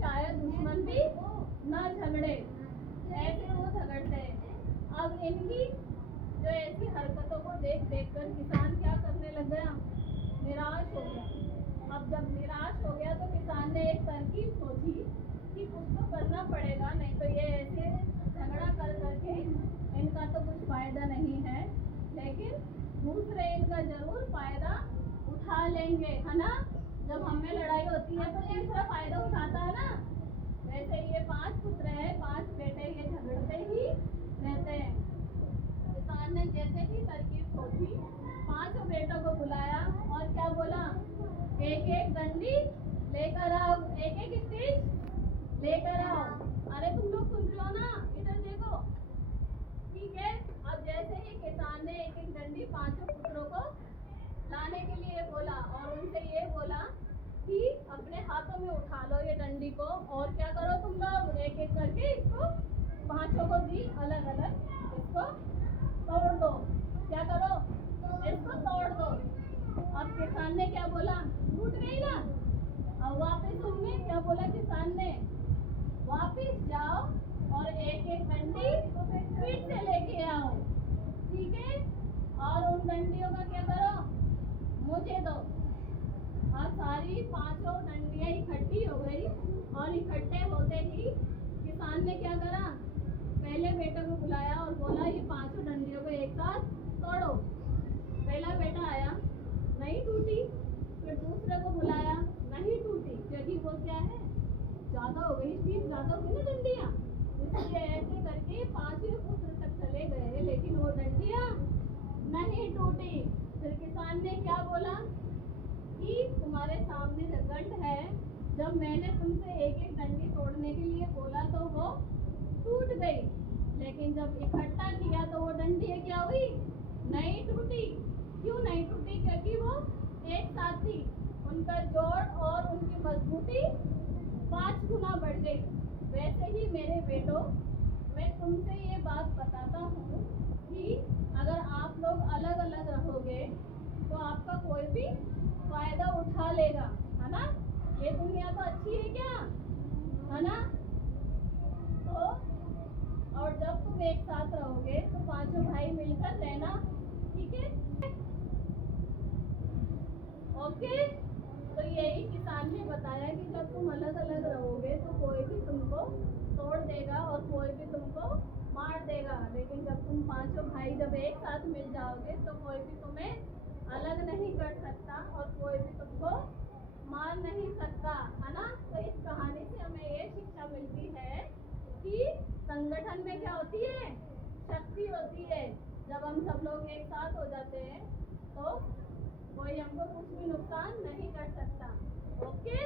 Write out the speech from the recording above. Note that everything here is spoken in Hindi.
शायद दुश्मन भी ना झगड़े, ऐसे वो झगड़ते हैं। अब इनकी जो ऐसी हरकतों को देख देख कर किसान क्या करने लग गया, निराश हो गया। अब जब निराश हो गया तो किसान ने एक तरकीब सोची कि कुछ तो करना पड़ेगा, नहीं तो ये ऐसे झगड़ा कर करके इनका तो कुछ फायदा नहीं है, लेकिन दूसरे इनका जरूर फायदा उठा लेंगे, है ना। जब हमें लड़ाई होती है तो तीसरा फायदा उठाता है ना। वैसे ये 5 पुत्र हैं, 5 बेटे, ये झगड़ते ही रहते हैं। किसान ने जैसे ही तरकीब सोची, 5 बेटों को बुलाया और क्या बोला, एक एक डंडी लेकर आओ, एक एक स्टिच लेकर आओ। अरे तुम लोग सुन रहे हो ना, इधर देखो, ठीक है। अब जैसे ही किसान ने एक एक डंडी 5 पुत्रों को लाने के लिए बोला और उनसे ये बोला कि अपने हाथों में उठा लो ये डंडी को और क्या करो तुम लोग, एक एक करके इसको 5 को दी अलग अलग, इसको तोड़ दो। क्या करो, इसको तोड़ दो। अब किसान ने क्या बोला, टूट गई ना। अब वापिस उनने क्या बोला, किसान ने वापिस जाओ और एक एक डंडी फिर से लेके आओ, ठीक है। और उन डंडियों का क्या करो, मुझे दो। अब सारी 5 डंडियां इकट्ठी हो गई और इकट्ठे होते ही किसान ने क्या करा, पहले बेटे को बुलाया और बोला ये 5 डंडियों को एक साथ तोड़ो। पहला बेटा आया, नहीं टूटी। फिर दूसरे को बुलाया, नहीं टूटी, क्योंकि वो क्या है, ज्यादा हो गई, स्टीप ज्यादा हो गई ना डंडियां, इसलिए ऐसे करके 5 पुत्र तक चले गए, लेकिन वो डंडियां नहीं टूटी। फिर किसान ने क्या बोला कि तुम्हारे सामने जगंड है, जब मैंने तुमसे एक एक डंडी तोड़ने के लिए बोला तो वो टूट गई, लेकिन जब इकट्ठा किया तो वो डंडी क्या हुई, नहीं टूटी। क्यों नहीं टूटी, क्योंकि वो एक साथ थी, उनका जोड़ और उनकी मजबूती 5 गुना बढ़ गई। वैसे ही मेरे बेटों, मैं तुमसे ये बात बताता हूँ कि अगर आप लोग अलग अलग रहोगे तो आपका कोई भी फायदा उठा लेगा, है ना। ये दुनिया तो अच्छी है क्या, है ना। तो और जब तुम एक साथ रहोगे तो 5 भाई मिलकर रहना, ठीक है, ओके। तो यही किसान ने बताया कि जब तुम अलग अलग रहोगे तो कोई भी तुमको तोड़ देगा और कोई भी तुमको मार देगा, लेकिन जब तुम 5 भाई जब एक साथ मिल जाओगे तो कोई भी तुम्हें अलग नहीं कर सकता और कोई भी तुमको मार नहीं सकता, है ना। तो इस कहानी से हमें ये शिक्षा मिलती है कि संगठन में क्या होती है, शक्ति होती है। जब हम सब लोग एक साथ हो जाते हैं तो कोई हमको कुछ भी नुकसान नहीं कर सकता, ओके।